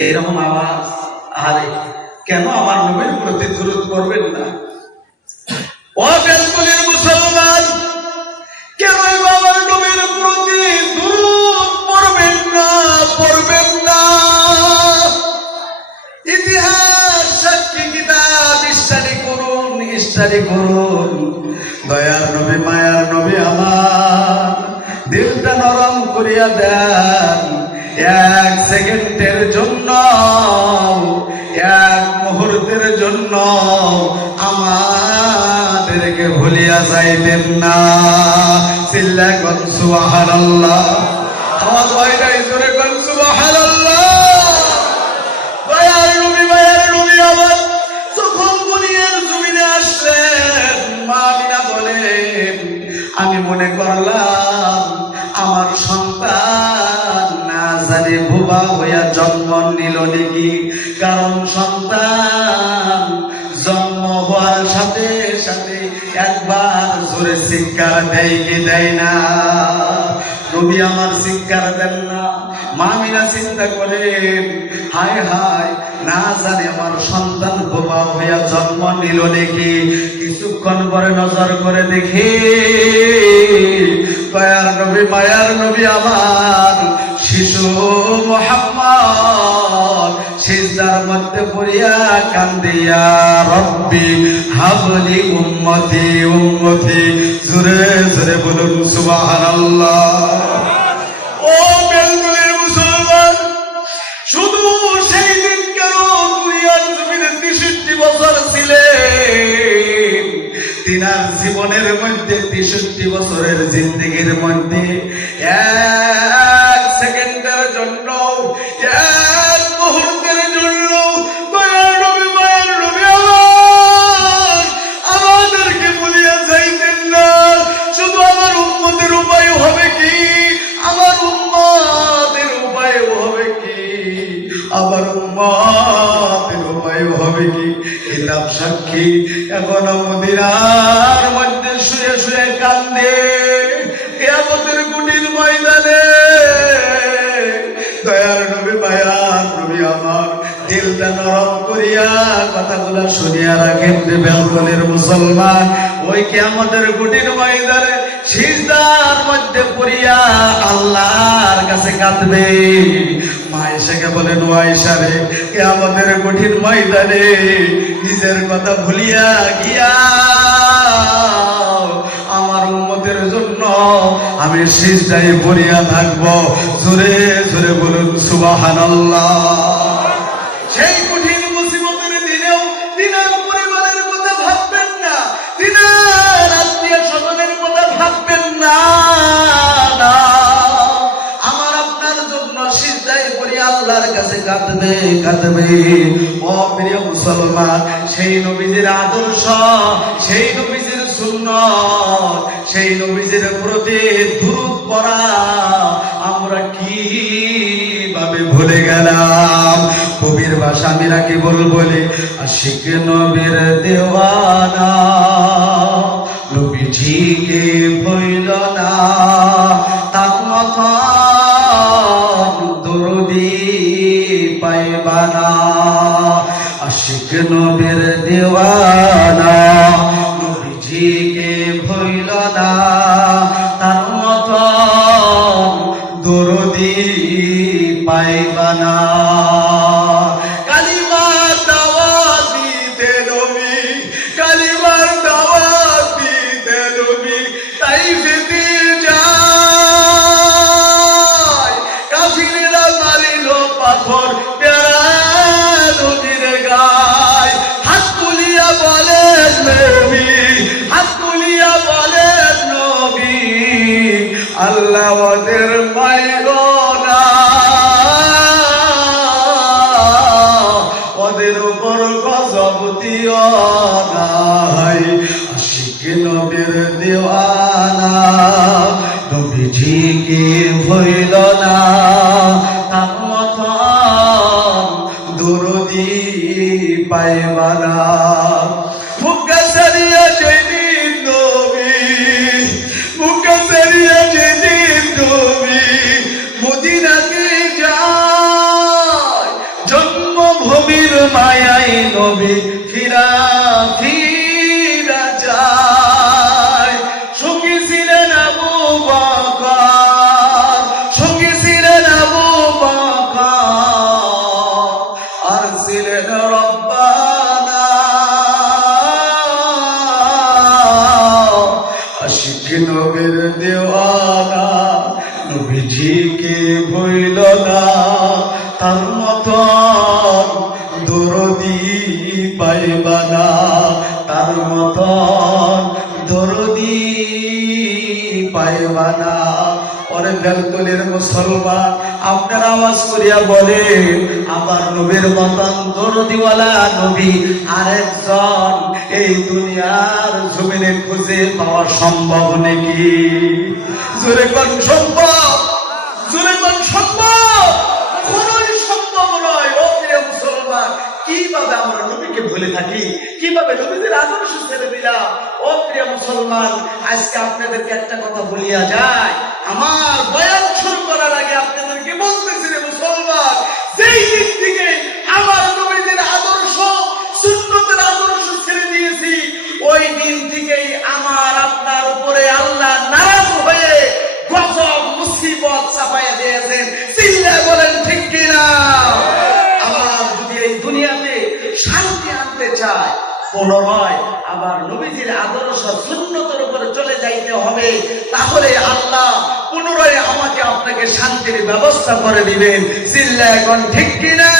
এরকম আওয়াজ, আরে কেন আমার নবীর প্রতি দুরূদ করবেন না? ও বেলকুলের মুসলমান, কেন আমার নবীর প্রতি দুরূদ পড়বেন না, পড়বেন না? ইতিহাস সাক্ষী, কিতাব স্টাডি করুন, স্টাডি করুন। দয়ার নবী, মায়ার নবী আমার দিলটা নরম করিয়া দেন। এক সেকেন্ডের জন্য, এক মুহূর্তের জন্য আমাদেরকে ভুলিয়া যাইতেন না। চিল্লা কোন সুবহানাল্লাহ। আওয়াজ হয় নাই, জোরে কোন সুবহানাল্লাহ। দয়ার নবী, মায়ার নবী আমার যখন দুনিয়ার জমিনে আসলেন, মা আমিনা বলেন, আমি মনে করলাম আমার সন্তান না জানি বোবা হইয়া জন্ম নিল নাকি। কারণ সন্তান জন্ম হওয়ার সাথে সাথে একবার জোরে চিৎকার দেয় কি দেয় না? নবী আমার চিৎকার দেন না। মা আমিনা চিন্তা করেন, হায় হায়, না জানি আমার সন্তান বোবা হইয়া জন্ম নিল নাকি। কিছুক্ষণ পরে নজর করে দেখি দয়ার নবী, মায়ার নবী আমার শিশু মুহাম্মদ সিজদার মধ্যে পড়িয়া কান্দিয়া, রব্বি হাবলি উম্মতি উম্মতি। জোরে জোরে বলুন সুবহানাল্লাহ। ও বেলকুলের মুসলমান, শুধু সেই দিন কেন দুনিয়ার জমিনে 63 বছর ছিলেন। তিনার জীবনের মধ্যে 63 বছরের জিন্দেগির মধ্যে এক সেকেন্ডের জন্য, এক মুহূর্তের জন্য দয়ার নবী, মায়ার নবী আমাদেরকে বলিয়া যাইতেন না। শুধু আমার উম্মতের উপায় হবে কি, আমার উম্মতের উপায় হবে কি, আমার উম্মতের উপায় হবে কি? কিতাব সাক্ষী এখনো মদিনার মধ্যে শুয়ে শুয়ে কান্দে কিয়ামতের কুটির ময়দানে। দয়ার নবী, মায়ার নবী আমার দিলটা নরম করিয়া কথাগুলা শুনিয়া রাখেন রে বেলকুলের মুসলমান। ওই কিয়ামতের কুটির ময়দানে সিজদার মধ্যে পড়িয়া আল্লাহর কাছে কাঁদবে। মা আয়েশাকে বলেন, ও আয়েশা রে, কিয়ামতের কঠিন ময়দানে নিজের কথা ভুলিয়া গিয়া আমার উম্মতের জন্য আমি সিজদায় পড়িয়া থাকবো। জোরে জোরে বলুন সুবহানাল্লাহ। সেই কঠিন মুসিবতের দিনেও তিনার পরিবারের কথা ভাববেন না, তিনার আত্মীয় স্বজনের কথা ভাববেন না। আমার আপনার জন্য সিজদায় পড়ে আল্লাহর কাছে কাঁদবে কাঁদবে। ও প্রিয় মুসলমান, সেই নবীজির আদর্শ, সেই নবীজির সুন্নাত, সেই নবীজির প্রতি দুরূদ পড়া আমরা কিভাবে ভুলে গেলাম? কবির ভাষা মেরা কি বলে, আশিক নবীর দেওয়ানা নবীজিকে ভুইল না, তার মতন দরদি পাইবা না। আশিক নবীর দেওয়ানা নবীজিকে ভুইল না, তার মতন দরদি পাইবা না। কালিমার দাওয়াত দিতে নবী, কালিমার দাওয়াত দিতে নবী তাইফেতে যায়। কাফিররা মারিল পাথর প্যারা নবীর গায়। হাত তুলিয়া বলেন নবী, হাত তুলিয়া বলেন নবী, আল্লাহ ওদের মাইল না, ওদের উপর গজব দিও নাই। আশিক নবীর দেওয়ানা নবীজিকে ভুইল না, তার মতন দরদি পাইবা না। মুখে সারিয়া যেদিন নবী, মুখে সারিয়া যেদিন নবী মদিনাতে যায়, নবী ফিরা ফিরা যায়। সঙ্গী ছিলেন আবু বকর, সঙ্গী ছিলেন আবু বকর, আর ছিলেন রব্বানা। আশিক নবীর দেওয়ানা, নবীজিকে ভইল না, তার মতন দরদি পাইবা না, তার মতন দরদি পাইবা না। পরে বেলতলির মুসলমান আপনারা আওয়াজ করিয়া বলে, আমার নবীর মতন দরদিওয়ালা নবী আরেকজন এই দুনিয়ার জমিনে খুঁজে পাওয়া সম্ভব নাকি? জোরে কোন সম্ভব? জোরে কোন সম্ভব? কোনই সম্ভব নয়। ও প্রিয় মুসলমান, কিভাবে আমরা নবীকে ভুলে থাকি, কিভাবে নবীদের আদর্শ ছেড়ে দিলাম? ও প্রিয় মুসলমান, আজকে আপনাদেরকে একটা কথা বলিয়া যায়। আমার বয়ান শুরু করার আগে আপনাদেরকে বলতেছি রে মুসলমান, যেই দিক থেকে আমার নবীদের আদর্শ সুন্নতের আদর্শ ছেড়ে দিয়েছি, ওই দিন থেকেই আমার আপনার উপরে আল্লাহ নারাজ হয়ে গজব মুসিবত চাপাইয়া দিয়েছেন। চিল্লায় বলেন ঠিক কিনা? আবার যদি এই দুনিয়াতে শান্তি আনতে চায়, পুনরায় আবার নবীজির আদর্শ সুন্নতের উপরে চলে যাইতে হবে, তাহলে আল্লাহ পুনরায় আমাকে আপনাকে শান্তির ব্যবস্থা করে দিবেন। চিল্লায় এখন ঠিক কিনা?